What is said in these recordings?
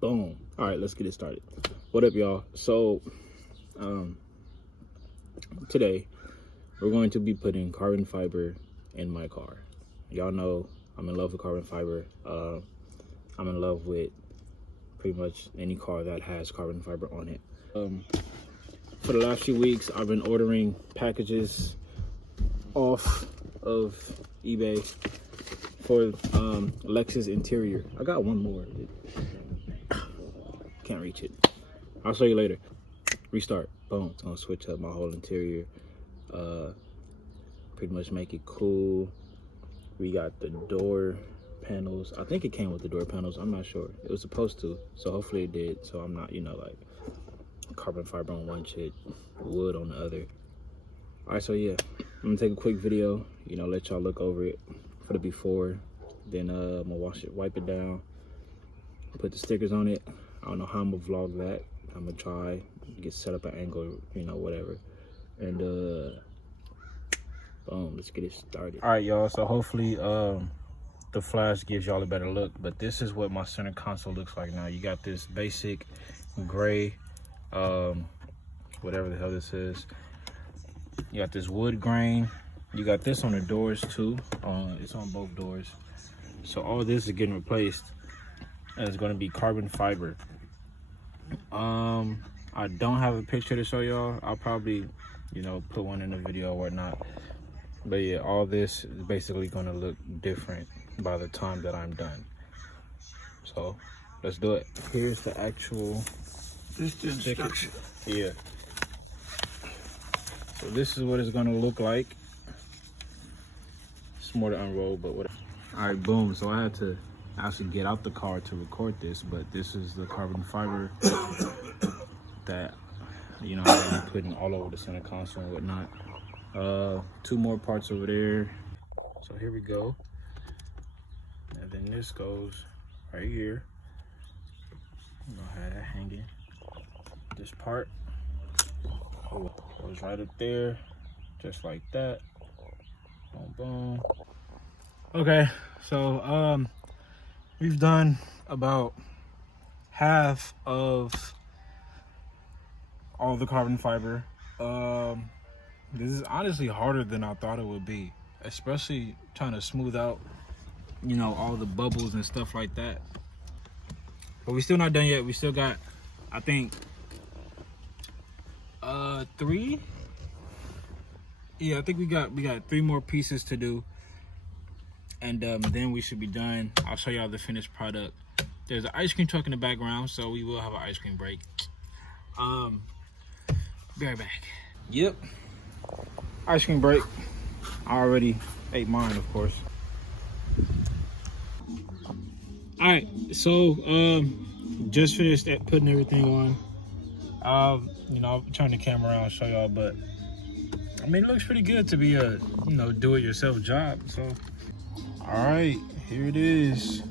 Boom. All right, let's get it started. What up, y'all? So, today we're going to be putting carbon fiber in my car. Y'all know I'm in love with carbon fiber. I'm in love with pretty much any car that has carbon fiber on it. For the last few weeks, I've been ordering packages off of eBay for Lexus interior. I got one more. Can't reach it. I'll show you later. Restart. Boom. It's gonna switch up my whole interior. Pretty much make it cool. We got the door panels. I think it came with the door panels. I'm not sure. It was supposed to, so hopefully it did. So I'm not, you know, like carbon fiber on one shit, wood on the other. All right, so yeah, I'm gonna take a quick video, you know, let y'all look over it for the before. Then I'm gonna wash it, wipe it down, put the stickers on it. I don't know how I'm gonna vlog that. I'm gonna try get set up an angle, you know, whatever. And boom, let's get it started. All right, y'all, so hopefully the flash gives y'all a better look, but this is what my center console looks like now. You got this basic gray, whatever the hell this is. You got this wood grain. You got this on the doors too. It's on both doors. So all this is getting replaced, and it's going to be carbon fiber. I don't have a picture to show y'all. I'll probably, you know, put one in the video or whatnot. But yeah, all this is basically going to look different by the time that I'm done. So let's do it. Here's the actual instruction. Yeah. So this is what it's gonna look like. It's more to unroll, but whatever. All right, boom. So I had to actually get out the car to record this, but this is the carbon fiber that, you know, I'm putting all over the center console and whatnot. Two more parts over there. So here we go. And then this goes right here. I'm gonna have that hanging. This part goes right up there, just like that. Boom, boom. Okay, so we've done about half of all the carbon fiber. This is honestly harder than I thought it would be, especially trying to smooth out, you know, all the bubbles and stuff like that. But we're still not done yet. We still got, I think, three. Yeah, I think we got 3 more pieces to do, and then we should be done. I'll show y'all the finished product. There's an ice cream truck in the background, so we will have an ice cream break. Be right back. Yep, ice cream break. I already ate mine, of course. All right, so just finished putting everything on. You know, I'll turn the camera around and show y'all, but I mean, it looks pretty good to be a, you know, do-it-yourself job. So, all right, here it is.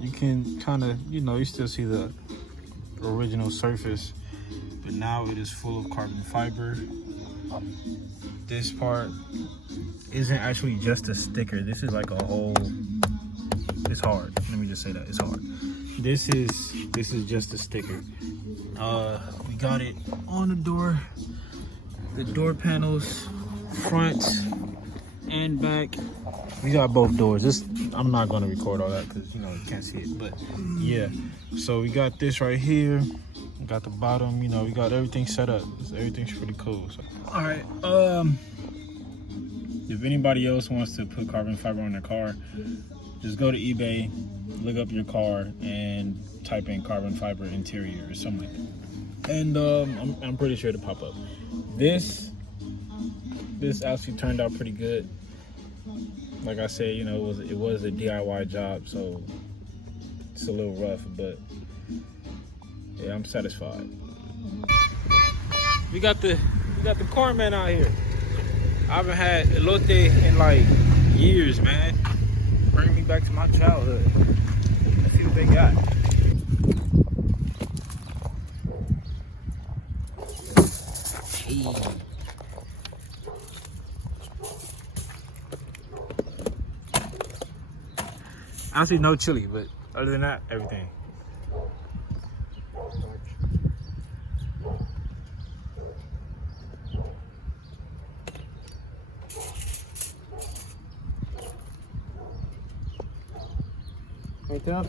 You can kind of, you know, you still see the original surface, but now it is full of carbon fiber. This part isn't actually just a sticker. This is like a whole, it's hard. Let me just say that, it's hard. This is just a sticker. We got it on the door panels, front and back. We got both doors. I'm not gonna record all that because, you know, you can't see it, but yeah. So we got this right here. We got the bottom, you know, we got everything set up. Everything's pretty cool. So. All right, if anybody else wants to put carbon fiber on their car, just go to eBay, look up your car, and type in carbon fiber interior or something like that. And I'm pretty sure it'll pop up. This actually turned out pretty good. Like I said, you know, it was a DIY job, so it's a little rough, but yeah, I'm satisfied. We got the corn man out here. I haven't had elote in like years, man. Bring me back to my childhood. Let's see what they got. Hey. Actually, no chili, but other than that, everything. Right there.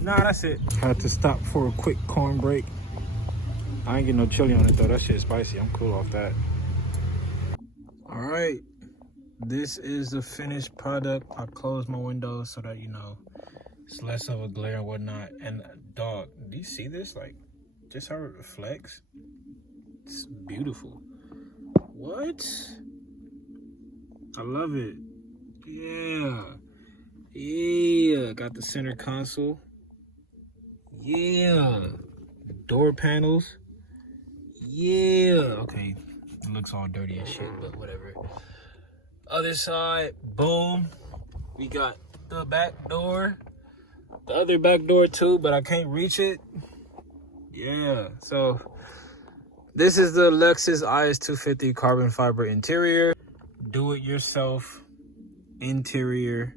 Nah, that's it. Had to stop for a quick corn break. I ain't getting no chili on it though. That shit's spicy. I'm cool off that. All right. This is the finished product. I closed my windows so that, you know, it's less of a glare and whatnot. And dog, do you see this? Like, just how it reflects. It's beautiful. What? I love it. Yeah. Yeah. Got the center console. Yeah. Door panels. Yeah. Okay. It looks all dirty and shit, but whatever. Other side. Boom. We got the back door. The other back door too, but I can't reach it. Yeah. So this is the Lexus IS250 carbon fiber interior. Do it yourself interior.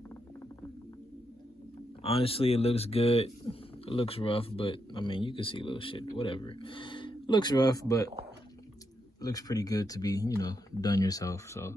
Honestly, it looks good. It looks rough, but I mean, you can see little shit, whatever. Looks rough, but looks pretty good to be, you know, done yourself. So